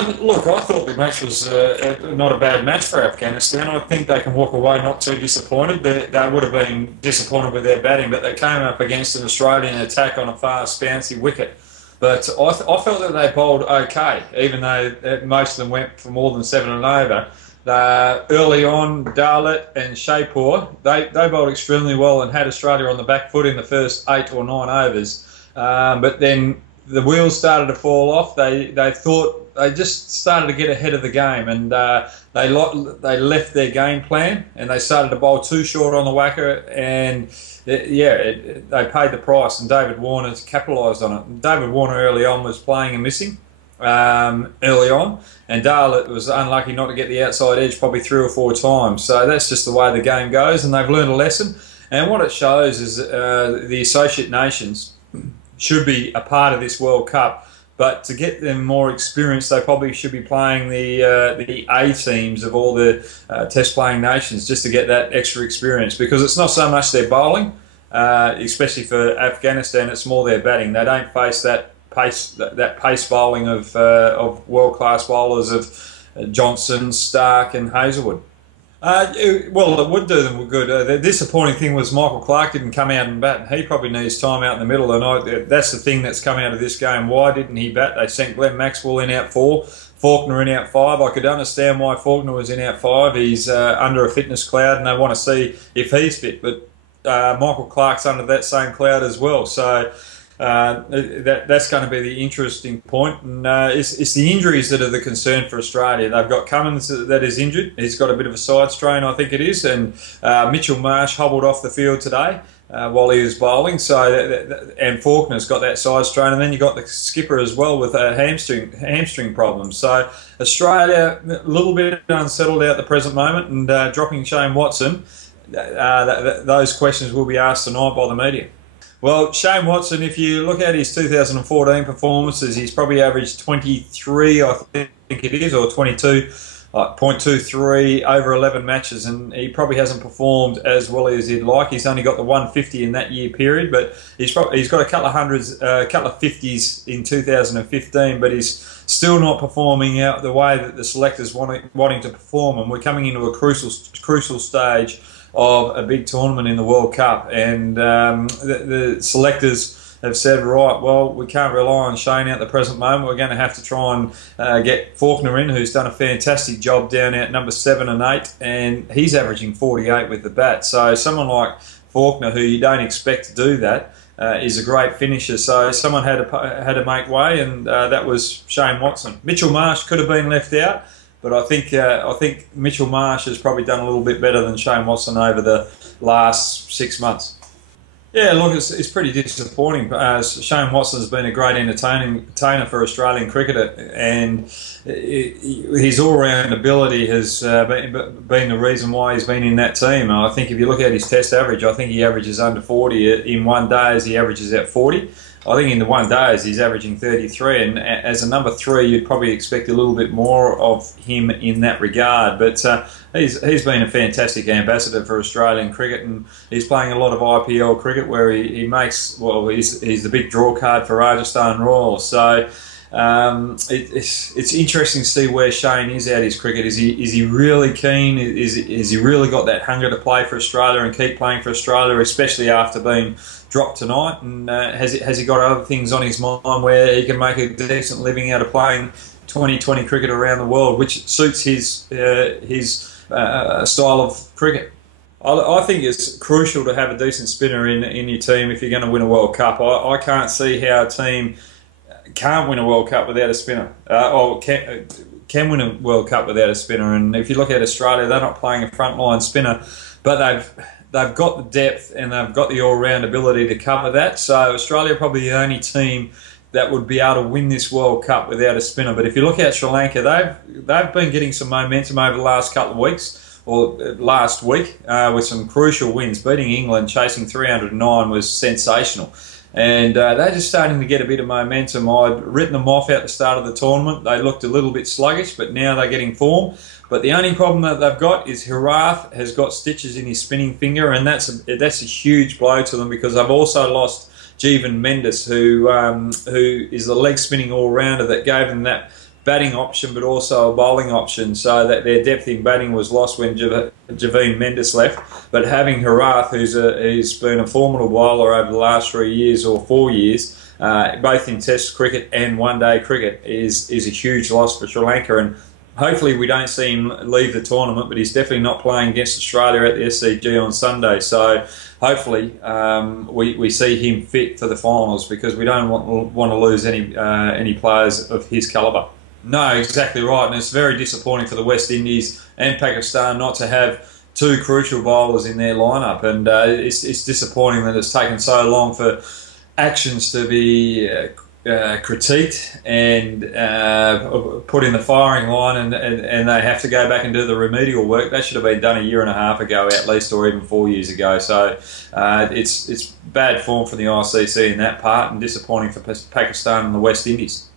Look, I thought the match was not a bad match for Afghanistan. I think they can walk away not too disappointed. They would have been disappointed with their batting, but they came up against an Australian attack on a fast, bouncy wicket. But I felt that they bowled okay, even though most of them went for more than 7 and over. Early on, Dalit and Shapur, they bowled extremely well and had Australia on the back foot in the first 8 or 9 overs. But then the wheels started to fall off. They thought they just started to get ahead of the game, and they left their game plan and they started to bowl too short on the whacker, and they paid the price. And David Warner capitalised on it. And David Warner early on was playing and missing early on, and Dalit was unlucky not to get the outside edge probably 3 or 4 times. So that's just the way the game goes, and they've learned a lesson. And what it shows is the associate nations should be a part of this World Cup, but to get them more experience, they probably should be playing the A teams of all the test playing nations, just to get that extra experience, because it's not so much their bowling, especially for Afghanistan, it's more their batting. They don't face that pace bowling of world class bowlers of Johnson, Stark, and Hazelwood. Well, it would do them good. The disappointing thing was Michael Clarke didn't come out and bat. He probably needs time out in the middle, and that's the thing that's come out of this game. Why didn't he bat? They sent Glenn Maxwell in out 4, Faulkner in out 5. I could understand why Faulkner was in out 5. He's under a fitness cloud, and they want to see if he's fit. But Michael Clarke's under that same cloud as well. So that's going to be the interesting point, and it's the injuries that are the concern for Australia. They've got Cummins that is injured. He's got a bit of a side strain, I think it is, and Mitchell Marsh hobbled off the field today while he was bowling. So and Faulkner's got that side strain, and then you got the skipper as well with a hamstring problem. So Australia a little bit unsettled at the present moment, and dropping Shane Watson. Those questions will be asked tonight by the media. Well, Shane Watson, if you look at his 2014 performances, he's probably averaged 23, I think it is, or 22.23 over 11 matches, and he probably hasn't performed as well as he'd like. He's only got the 150 in that year period, but he's got a couple of hundreds, a couple of 50s in 2015, but he's still not performing out the way that the selectors wanting to perform, and we're coming into a crucial stage of a big tournament in the World Cup, and the selectors have said, right, well, we can't rely on Shane at the present moment. We're going to have to try and get Faulkner in, who's done a fantastic job down at number 7 and 8, and he's averaging 48 with the bat. So someone like Faulkner, who you don't expect to do that, is a great finisher. So someone had to make way, and that was Shane Watson. Mitchell Marsh could have been left out, but I think Mitchell Marsh has probably done a little bit better than Shane Watson over the last 6 months. Yeah, look, it's pretty disappointing. Shane Watson has been a great entertainer for Australian cricket, and his all-round ability has been the reason why he's been in that team. I think if you look at his test average, I think he averages under 40. In one day he averages out 40. I think in the one days he's averaging 33, and as a number 3 you'd probably expect a little bit more of him in that regard. But he's been a fantastic ambassador for Australian cricket, and he's playing a lot of IPL cricket where he makes, well, he's the big draw card for Rajasthan Royals. So it's interesting to see where Shane is at his cricket. Is he really keen? Is he really got that hunger to play for Australia and keep playing for Australia, especially after being dropped tonight? And has he got other things on his mind where he can make a decent living out of playing 2020 cricket around the world, which suits his style of cricket? I think it's crucial to have a decent spinner in your team if you're going to win a World Cup. I can't see how a team can't win a World Cup without a spinner, or can win a World Cup without a spinner. And if you look at Australia, they're not playing a frontline spinner, but they've got the depth and they've got the all-round ability to cover that. So Australia are probably the only team that would be able to win this World Cup without a spinner. But if you look at Sri Lanka, they've been getting some momentum over the last couple of weeks, or last week, with some crucial wins. Beating England, chasing 309 was sensational. And they're just starting to get a bit of momentum. I'd written them off at the start of the tournament. They looked a little bit sluggish, but now they're getting form. But the only problem that they've got is Hirath has got stitches in his spinning finger, and that's a huge blow to them, because they've also lost Jeevan Mendes, who is the leg spinning all-rounder that gave them that batting option but also a bowling option, so that their depth in batting was lost when Javine Mendes left. But having Harath, who's been a formidable bowler over the last 3 years or 4 years, both in Test cricket and one-day cricket, is a huge loss for Sri Lanka. And hopefully we don't see him leave the tournament, but he's definitely not playing against Australia at the SCG on Sunday. So hopefully we see him fit for the finals, because we don't want to lose any players of his calibre. No, exactly right, and it's very disappointing for the West Indies and Pakistan not to have two crucial bowlers in their lineup, and it's disappointing that it's taken so long for actions to be critiqued and put in the firing line, and they have to go back and do the remedial work. That should have been done a year and a half ago at least, or even 4 years ago. So it's bad form for the ICC in that part, and disappointing for Pakistan and the West Indies.